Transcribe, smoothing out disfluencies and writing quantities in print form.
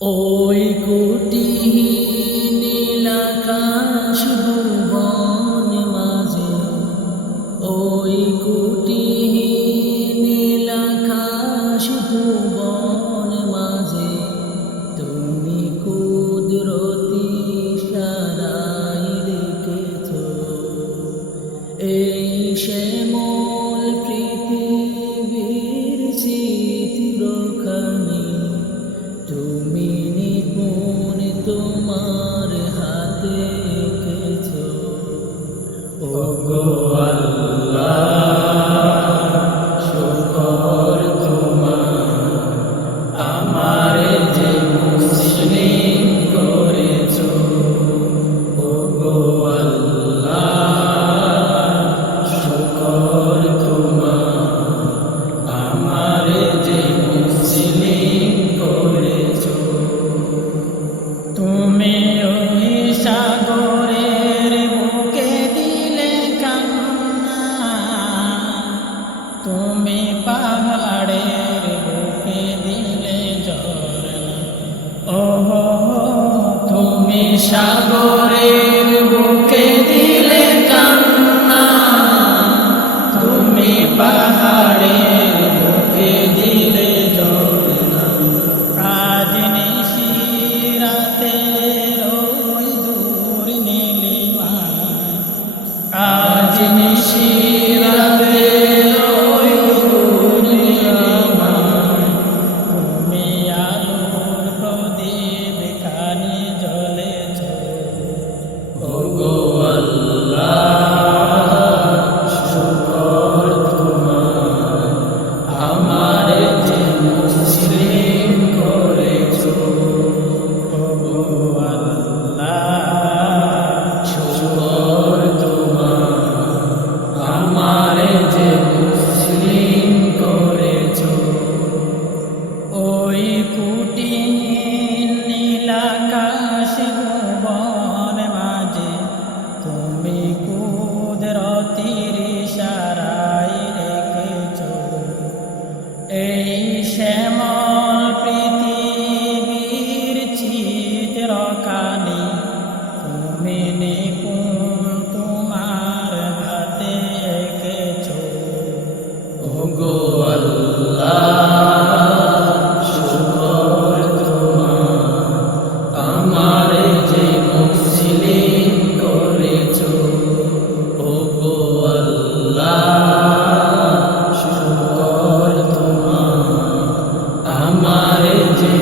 ওই কোটিহীন নীলাকাশ ভুবন মাঝে, ওই কোটিহীন নীলাকাশ ভুবন মাঝে তুমি কুদরতি ইশারায় রেখেছ এই শ্যামল পৃথিবীর চিত্রখানি। তুমি নিপুণ তোমার হাতে এঁকেছ। ওগো আল্লাহ, শুকর তোমার, আমারে যে মুসলিম করেছ। ওগো আল্লাহ, শুকর তোমার, আমারে যে মুসলিম করেছ। তুমি ওই সাগরের বুকে দিলে কান্না, তুমি পাহাড়ের বুকে দিলে ঝরনা। ওহো, তুমি সাগরের বুকে দিলে কান্না, তুমি পাহাড়ের বুকে দিলে ঝরনা। আজ নিশিরাতের ওই দূর নীলিমায়, আজ নিশিরাতের ওই দূর নীলিমায় তুমি আলোর প্রদীপ খানি জ্বলেছ। ওগো আল্লাহ, শুকর তোমার, আমারে যে মুসলিম করেছ। ওগো আল্লাহ, শুকর তোমার, আমারে যে মুসলিম করেছ। ওই কুটিহীন নীলাকাশ ভুবন মাঝে তুমি কুদরতির ইশারায় রেখেছ এই শ্যামল পৃথিবীর চিত্রখানি। তুমি নিপুণ তোমার হাতে এঁকেছ। ওগো আল্লাহ, শুকর তোমার, আমারে যে মুসলিম করেছ। ওগো আল্লাহ, শুকর তোমার, আমারে যে